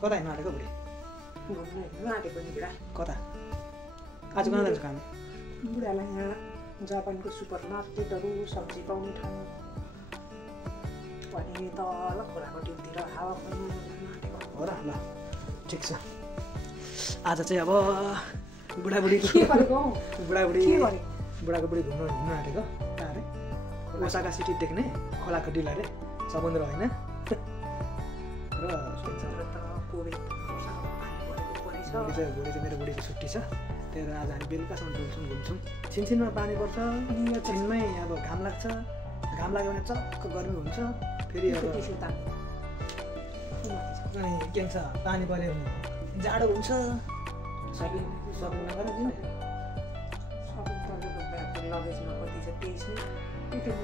कता हिँड्नु आँटेको बुढी? घुम्नु हिँड्नु आँटेको नि बुढा। कता? आज कहाँ जान्छौ काम? बुढालाई यहाँ जापानको सुपर मार्केटहरू सब्जी पाउने ठाउँ भने तल खोलाको टिमतिर हावा खानु आँटेको हो र ल ठिक छ। आज चाहिँ अब बुढाबुढीको के गरेको हौ? बुढाबुढी के गरे? बुढाको बुढी घुम्नु आँटेको कहाँ अरे? ओसाका सिटी देख्ने खोलाको डिल अरे समुद्र होइन र बुढी चाहिँ मेरो बुढीको छुट्टी छ त्यही भएर आज हामी बेलुकासम्म डुल्छौँ घुम्छौँ। छिनछिनमा पानी पर्छ छिनमै अब घाम लाग्छ घाम लाग्यो भने चक्क गर्मी हुन्छ फेरि अब अनि के भन्छ पानी पऱ्यो भने जाडो हुन्छ सपिङ नगर दिन लगेजमा कति छ 23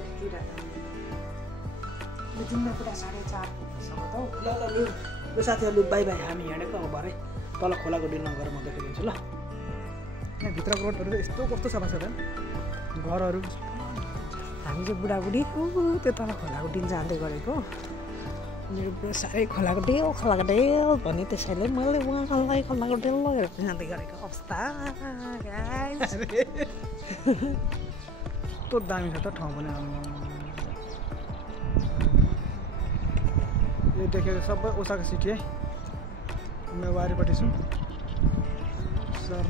जुम्मा पुरा 4:30 त ल ल लु ल साथीहरू बाई बाई हामी हिँडेको अब भरे तल खोलाको डिलमा गएर म देखाइदिन्छु ल। यहाँ भित्रको रोडहरू त यस्तो कस्तो सफा छ त घरहरू। हामी चाहिँ बुढाबुढी त्यो तल खोलाको डिल जाँदै गरेको मेरो बुढा साह्रै खोलाको डेल भने त्यसैले मैले उहाँलाई खोलाको डेल लगेर जाँदै गरेको अवस्था कस्तो दामी छ त ठाउँ पनि। यो देखेको सबै ओसाका सिटी है म वारिपट्टि छु सर।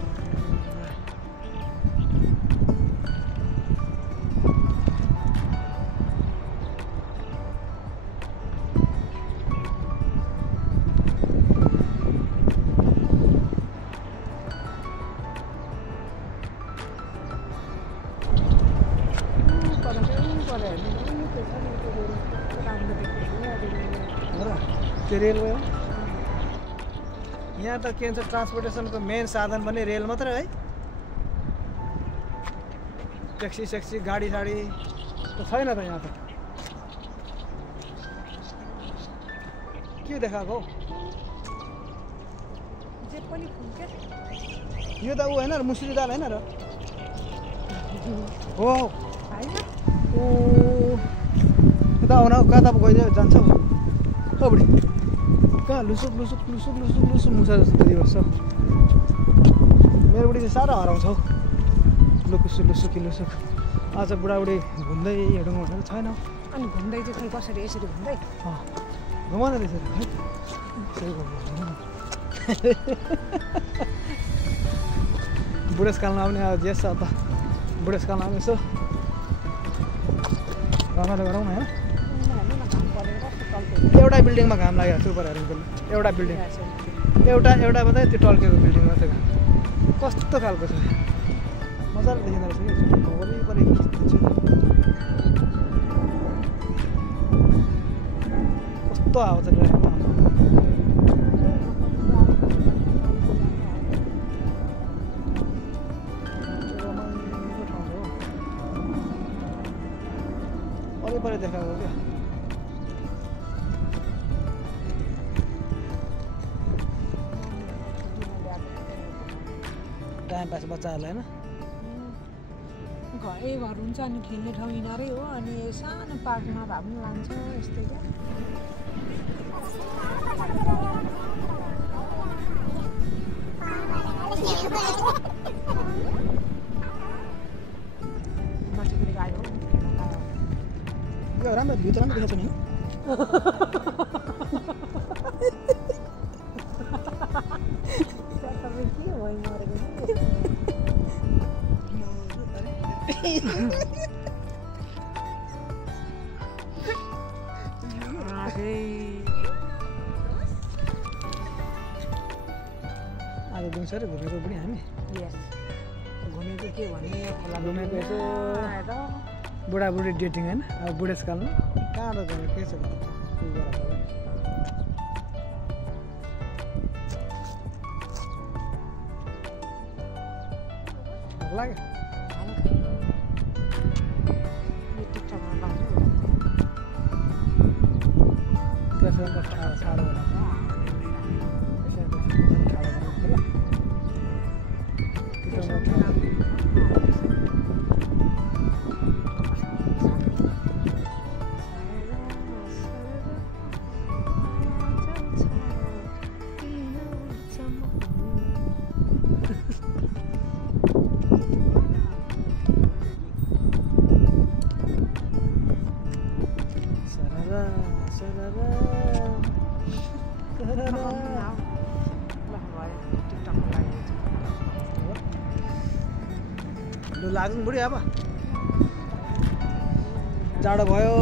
त्यो रेलवे हो यहाँ त के भन्छ ट्रान्सपोर्टेसनको मेन साधन पनि रेल मात्रै है। ट्याक्सी सेक्सी गाडी साडी त छैन त यहाँ त के देखाएको हौ जे पनि फुल के यो त ऊ होइन र मुसुरी दाल होइन र हो हैन ओ यता आउन कता पो गइदियो जान्छ हो बुढी कहाँ लुसुक लुसुक लुसुक लुसुक लुसुक मुसा जस्तो दिइबस्छ। मेरो बुढी चाहिँ साह्रो हराउँछ हौ लुकुसु लुसुकी लुसुक। आज बुढाबुढी घुम्दै हिँडौँ भनेको छैन अनि घुम्दै चाहिँ खै कसरी यसरी घुम्दै घुमाउँदै रहेछ खै यसरी बुढेसकालमा आउने अब जेस छ त बुढेसकालमा आउने यसो रमाइलो गरौँ न होइन। एउटै बिल्डिङमा घाम लागेको सुपर हेरेको एउटा बिल्डिङ एउटा मात्रै त्यो टल्केको बिल्डिङ मात्रै घाम कस्तो खालको छ मजाले देखिँदो रहेछ कि वरिपरि कस्तो हावा छ वरिपरि देखाएको क्या। टाइम पास बच्चाहरूलाई होइन घरै घर हुन्छ अनि खेल्ने ठाउँ यिनीहरू हो अनि सानो पार्कमा भए पनि लान्छ यस्तै क्या। माथिपट्टि गयो यो राम्रो भ्यू त राम्रो देखाएको छ नि आज दिउँसो घुमेको पनि हामी घुमेको के भन्ने खोला घुमेको यसो बुढाबुढी डेटिङ होइन अब बुढेसकालमा कहाँ त गयो के छ लाग्यो लु लाग्नु बुढी अब जाडो भयो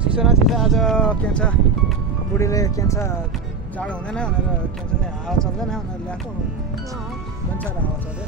चिसो न चिसो आज के भन्छ बुढीले के भन्छ जाडो हुँदैन भनेर के भन्छ हावा चल्दैन भनेर ल्याएको भन्छ र हावा चल्यो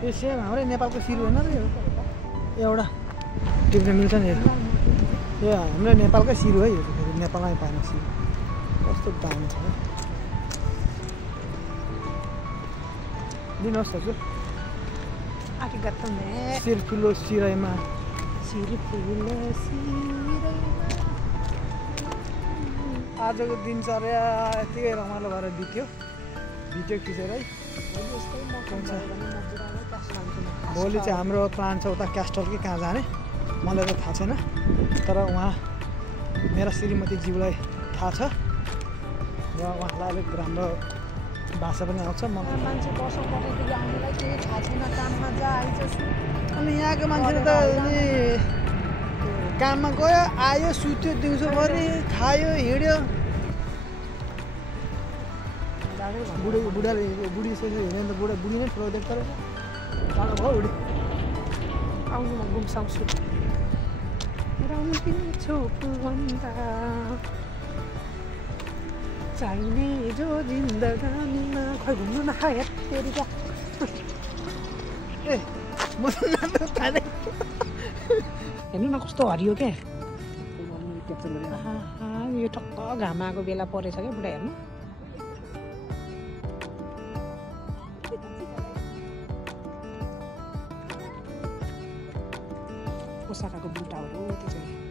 यो सेम हाम्रै नेपालको सिरु होइन र यो एउटा टिप्न मिल्छ नि यो हाम्रो नेपालकै सिरु है यो फेरि नेपालमै पाइने सिरु कस्तो दामी छ दिनुहोस् दाजु सिरफुलो सिराइमा आजको दिनचर्या यतिकै रमाइलो भएर बित्यो भिडियो खिचेर है भोलि चाहिँ हाम्रो प्लान छ उता क्यास्टल कि कहाँ जाने मलाई त थाहा छैन तर उहाँ मेरा श्रीमतीज्यूलाई थाहा छ र उहाँलाई अलिक राम्रो भाषा पनि आउँछ मान्छे वर्ष परेदेखि हामीलाई केही थाहा छैन काममा जा आइज अनि यहाँको मान्छेले त काममा गयो आयो सुत्यो दिउँसोभरि खायो हिँड्यो बुढाले बुढी यसरी हिँड्यो भने त बुढी नै ठुलो देख्दो रहेछ जानु भयो बुढी आउनु म घुम्साउँछु चाहिने जो जिन्दगानीमा खै घुम्नु न खै हेरिका ए म हेर्नु न कस्तो हरियो क्या यो टक्क घाम आएको बेला परेछ क्या बुढा हेर्नु ओसाकाको बुट्टा हो त्यो चाहिँ